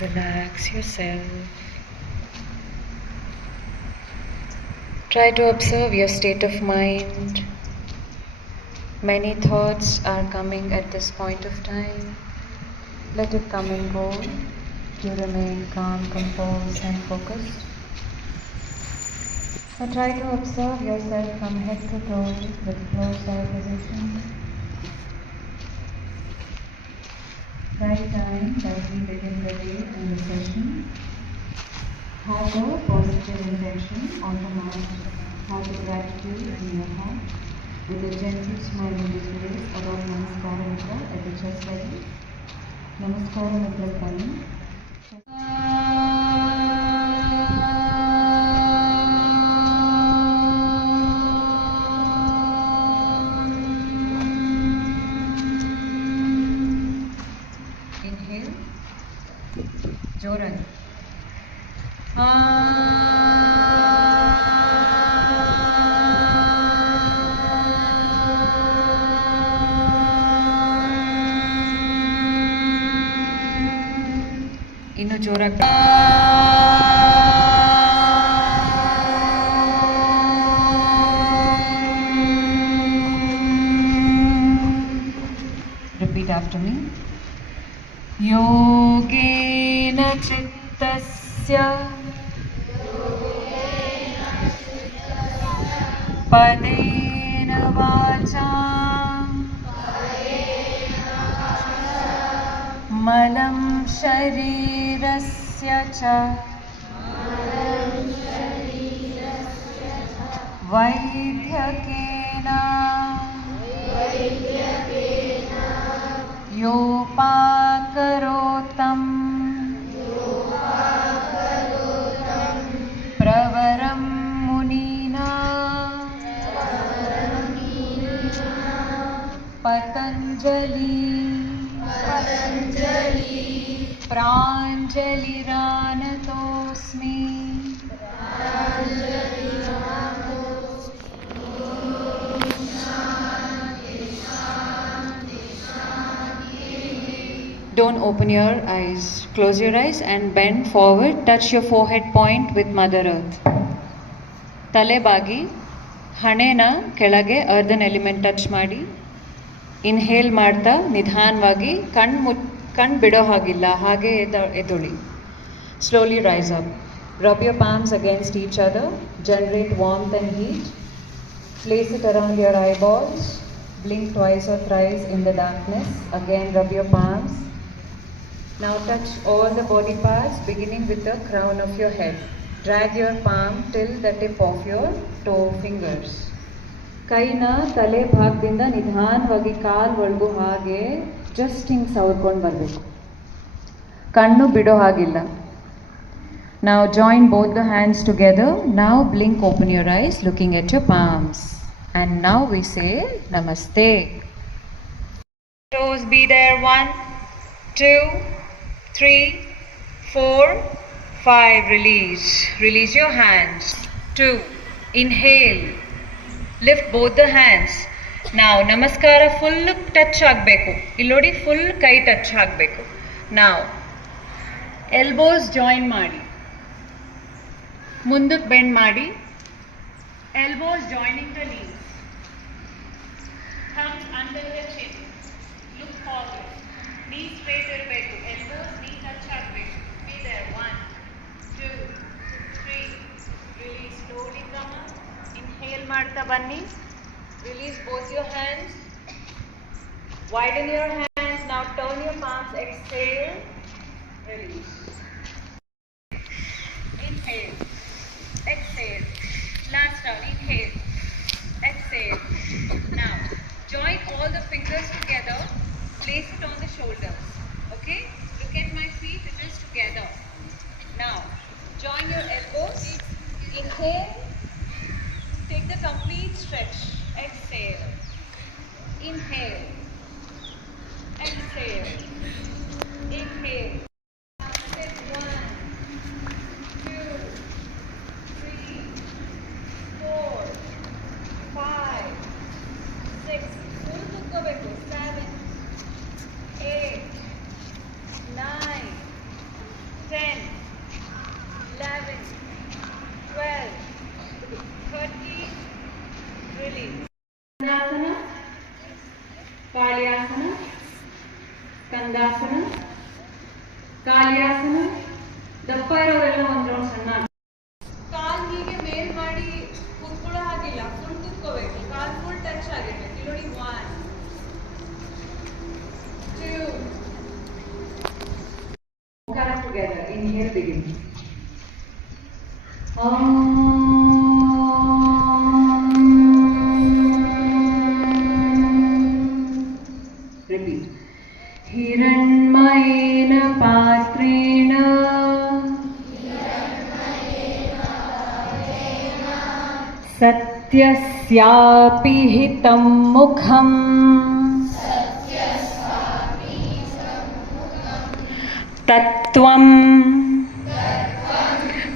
Relax yourself. Try to observe your state of mind. Many thoughts are coming at this point of time. Let it come and go. You remain calm, composed and focused. So try to observe yourself from head to toe with closed eye position. Right time that we begin the day and the session. Have a positive intention on the mind. Have a gratitude in your heart with a gentle smile in the face about Namaskara Mudra at the chest level. Namaskara Mudra Pani. Inhale. Jorani. ಇನ್ನು ಜೋರಾಗಿ Repeat after me. ಯೋಗೇನ ಚಿತ್ತಸ್ಯ ಪದೇನ ವಾಚಾ ಮಲಂ ಶರೀರಸ್ಯ ಚ ವೈದ್ಯಕೇನ ಯೋಪಾಕರೋತಂ ಪ್ರವರಂ ಮುನೀನಾ Patanjali ಪ್ರಾಂಜಲಿರಾನತೋಸ್ಮಿ Don't open your eyes. Close your eyes and bend forward. Touch your forehead point with Mother Earth. ತಲೆ ಬಾಗಿ ಹಣೆನ ಕೆಳಗೆ ಅರ್ಧನ್ element touch ಮಾಡಿ. Inhale ಮಾಡ್ತಾ ನಿಧಾನವಾಗಿ ಕಣ್ಣು ಬಿಡೋ ಹಾಗಿಲ್ಲ, ಹಾಗೆ ಎದುಳಿ. Slowly rise up. Rub your palms against each other. Generate warmth and heat. Place it around your eyeballs. Blink twice or thrice in the darkness. Again rub your palms. Now touch all the body parts beginning with the crown of your head. Drag your palm till the tip of your toe fingers. ಕೈನ ತಲೆ ಭಾಗದಿಂದ ನಿಧಾನವಾಗಿ ಕಾಲು ಒಳಗು ಹಾಗೆ just ಹಿಂಗೆ ಸವರ್ಕೊಂಡು ಬರಬೇಕು. ಕಣ್ಣು ಬಿಡೋ ಹಾಗಿಲ್ಲ. Now join both the hands together. Now blink, open your eyes looking at your palms. And now we say Namaste. Toes be there. 1, 2, 3, 4, 5. Release. Release your hands. 2. Inhale. Lift both the hands. Now Namaskara full touch ಆಗಬೇಕು. ಇಲ್ಲಿ ನೋಡಿ full ಕೈ touch ಆಗಬೇಕು. Now elbows join ಮಾಡಿ. ಮುಂದಕ್ಕೆ bend ಮಾಡಿ. Elbows joining the knees. Thumbs under the chin. Look forward. Knees straight ಇರಬೇಕು. Elbows knee touch ಆಗಬೇಕು. Be there. 1, 2, 3. Release slowly. Come up. Inhale ಮಾಡ್ತಾ ಬನ್ನಿ. Release both your hands. Widen your hands. Now turn your palms. Exhale. Release. Inhale. Exhale. Last round. Inhale. Exhale. Now join all the fingers together. Place it on the shoulders. Okay? Look at my feet. It is together. Now join your elbows. Inhale. Take the complete stretch. Exhale. Inhale. Exhale. ಕಾಲಿಯಾಸನ. ದಪ್ಪ ಇರೋರೆಲ್ಲ ಒಂದು round ಸಣ್ಣ. ಕಾಲ್ ಹೀಗೆ ಮೇಲ್ ಮಾಡಿ ಕೂತ್ಕೊಳ್ಳೋ ಹಾಗಿಲ್ಲ, full ಕೂತ್ಕೋಬೇಕು. ಕಾಲ್ full touch ಆಗಿರ್ಬೇಕು. ಇಲ್ಲಿ ನೋಡಿ 1 2 Onkara together. Inhale, begin. Repeat. Hiranmayena patrena satyasyapi hitam mukham तत्त्वं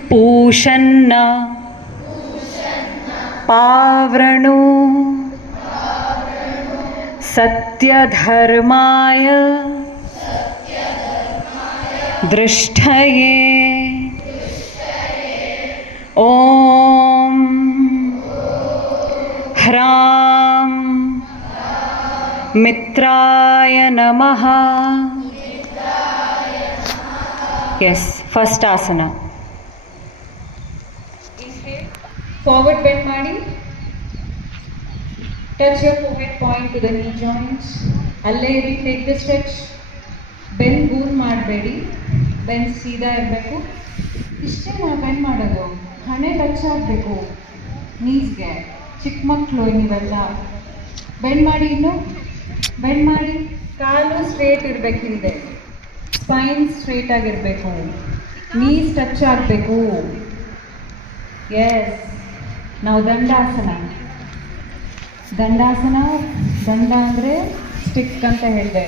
पूषन्न पावृणु सत्यधर्माय दृष्टये ॐ ह्रां मित्राय नमः. Yes, first asana. Inhale, forward bend ಮಾಡಿ. Touch your forehead point to the knee joints. ಅಲ್ಲೇ ಇರಿ, take the stretch. Ben goon ಮಾಡಬೇಡಿ, ಬೆನ್ ಸೀದಾ ಇರಬೇಕು. ಇಷ್ಟೇ ನಾವು ಬೆಂಡ್ ಮಾಡೋದು. ಹಣೆ ಟಚ್ ಆಗಬೇಕು ನೀಸ್ಗೆ. ಚಿಕ್ಕ ಮಕ್ಕಳು ನೀವೆಲ್ಲ ಬೆಂಡ್ ಮಾಡಿ, ಇನ್ನು ಬೆಂಡ್ ಮಾಡಿ. ಕಾಲು ಸ್ಟ್ರೇಟ್ ಇರಬೇಕು, ಹಿಂದೆ ಸ್ಪೈನ್ ಸ್ಟ್ರೇಟ್ ಆಗಿರಬೇಕು, ನೀಸ್ ಟಚ್ ಆಗಬೇಕು. ಎಸ್. ನಾವು ದಂಡಾಸನ. ದಂಡ ಅಂದರೆ ಸ್ಟಿಕ್ ಅಂತ ಹೇಳಿದೆ.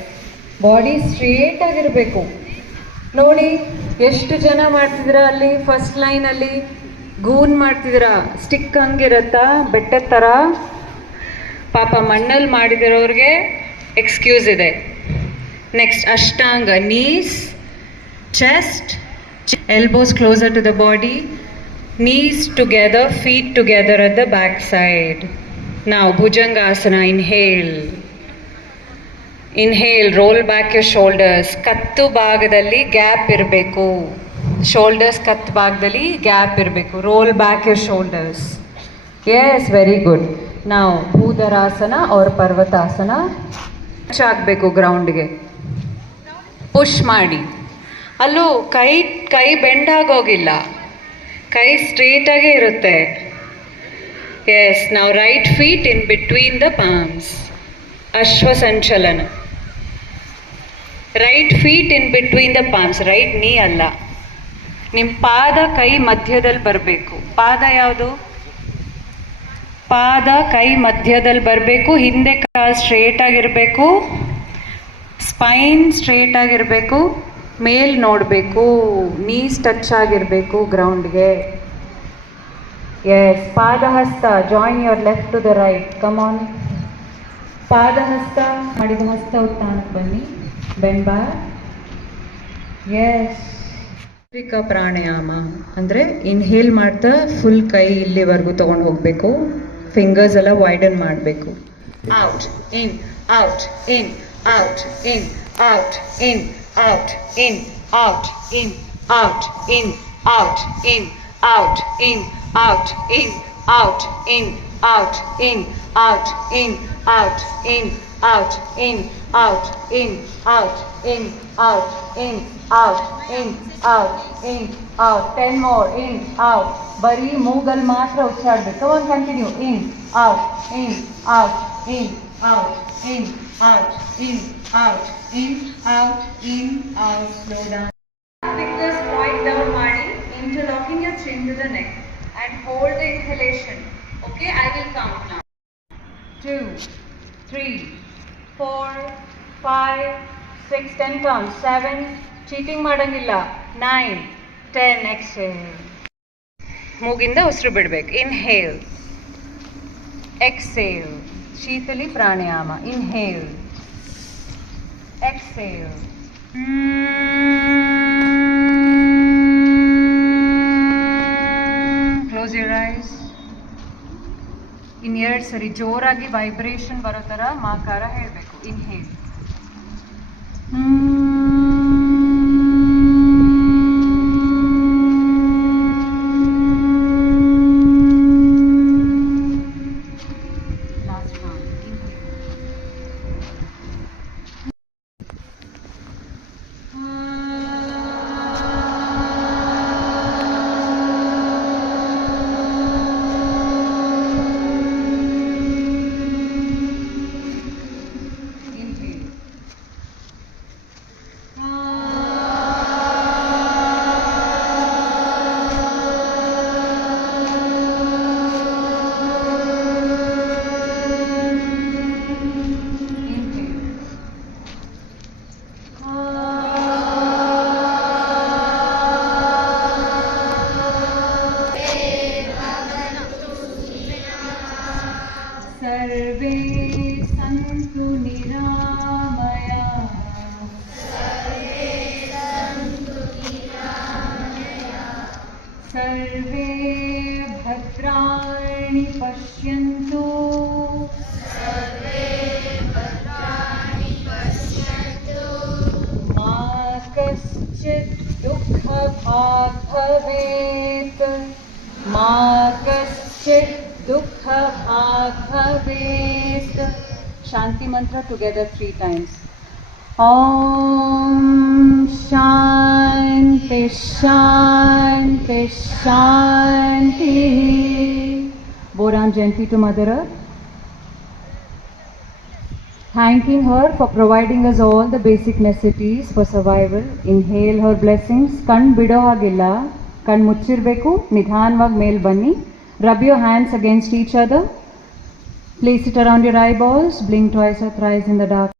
ಬಾಡಿ ಸ್ಟ್ರೇಟ್ ಆಗಿರಬೇಕು. ನೋಡಿ ಎಷ್ಟು ಜನ ಮಾಡ್ತಿದ್ದೀರಾ ಅಲ್ಲಿ ಫಸ್ಟ್ ಲೈನಲ್ಲಿ. ಗೂನ್ ಮಾಡ್ತಿದ್ದೀರಾ, ಸ್ಟಿಕ್ ಹಂಗಿರತ್ತಾ ಬೆಟ್ಟದ ಥರ. ಪಾಪ ಮಣ್ಣಲ್ಲಿ ಮಾಡಿದಿರೋರಿಗೆ ಎಕ್ಸ್ಕ್ಯೂಸ್ ಇದೆ. Next Ashtanga, knees, chest, elbows closer to the body, knees together, feet together at the back side. Now Bhujangasana. Inhale, roll back your shoulders. ಕತ್ತು ಭಾಗದಲ್ಲಿ ಗ್ಯಾಪ್ ಇರಬೇಕು. ಶೋಲ್ಡರ್ಸ್ ಕತ್ತು ಭಾಗದಲ್ಲಿ ಗ್ಯಾಪ್ ಇರಬೇಕು. Roll back your shoulders. Yes, very good. Now ಭೂಧರಾಸನ or ಪರ್ವತಾಸನ. Touch ಆಗಬೇಕು ಗ್ರೌಂಡ್ಗೆ. ಪುಷ್ ಮಾಡಿ. ಅಲ್ಲೂ ಕೈ ಬೆಂಡ್ ಆಗೋಗಿಲ್ಲ, ಕೈ ಸ್ಟ್ರೇಟಾಗೇ ಇರುತ್ತೆ. ಎಸ್. ನಾವು right feet in between the palms. Ashwa Sanchalana. Right feet in between the palms. Right knee ಅಲ್ಲ, ನಿಮ್ಮ ಪಾದ ಕೈ ಮಧ್ಯದಲ್ಲಿ ಬರಬೇಕು. ಪಾದ ಯಾವುದು? ಪಾದ ಕೈ ಮಧ್ಯದಲ್ಲಿ ಬರಬೇಕು. ಹಿಂದೆ ಕಾಲು ಸ್ಟ್ರೇಟ್ ಆಗಿರಬೇಕು, ಸ್ಪೈನ್ ಸ್ಟ್ರೇಟ್ ಆಗಿರಬೇಕು, ಮೇಲ್ ನೋಡಬೇಕು, ನೀಸ್ ಟಚ್ ಆಗಿರಬೇಕು ಗ್ರೌಂಡ್ಗೆ. Yes. Padahasta. Join your left to the right. Come on. Padahasta ಮಾಡಿದ ಹಸ್ತ ಉತ್ಥಾನಕ್ಕೆ ಬನ್ನಿ. Bend back. Yes. Bhastrika Pranayama ಅಂದರೆ ಇನ್ಹೇಲ್ ಮಾಡ್ತಾ ಫುಲ್ ಕೈ ಇಲ್ಲಿವರೆಗೂ ತೊಗೊಂಡು ಹೋಗಬೇಕು. ಫಿಂಗರ್ಸ್ ಎಲ್ಲ ವೈಡನ್ ಮಾಡಬೇಕು. Out, in, out, in, out, in, out, in, out, in, out, in, out, in, out, in, out, in, out, in, out, in, out, in, out, in, out, in, out, in, out, in, out, in, out, in, out, in, out, in, out. 10 more. In, out. ಬರೀ ಮೂಗಲ್ ಮಾತ್ರ ಉಚ್ಚಾಡಬೇಕು. Come on, continue. In, out, in, out, in, out, in, out, in, out, in, out, in, out. Slow down. Fingers point down ಮಾಡಿ, interlocking your chin to the neck and hold the inhalation. Okay, I will count now. 2, 3, 4, 5, 6, 10 count. 7, cheating ಮಾಡಂಗಿಲ್ಲ. 9, 10. Exhale. ಮೂಗಿಂದ ಉಸಿರು ಬಿಡಬೇಕು. Inhale. Exhale. Sheetali pranayama. Inhale. Exhale. Close your eyes. ಇನ್ನೆರಡು ಸರಿ ಜೋರಾಗಿ vibration ಬರೋ ಥರ ಮಾಕಾರ ಹೇಳಬೇಕು. Inhale. सर्वे भद्राणि पश्यन्तु मा कश्चित् दुःखभाग् भवेत् मा कश्चित् दुःखभाग् भवेत्. Shanti mantra together 3 times. Om Shanti Shanti Shanti. Bow down gently to Mother Earth, thanking her for providing us all the basic necessities for survival. Inhale her blessings. Kan bido hagilla, kan muchirbeku, nidhanvag mel banni. Rub your hands against each other. Place it around your eyeballs. Blink twice or thrice in the dark.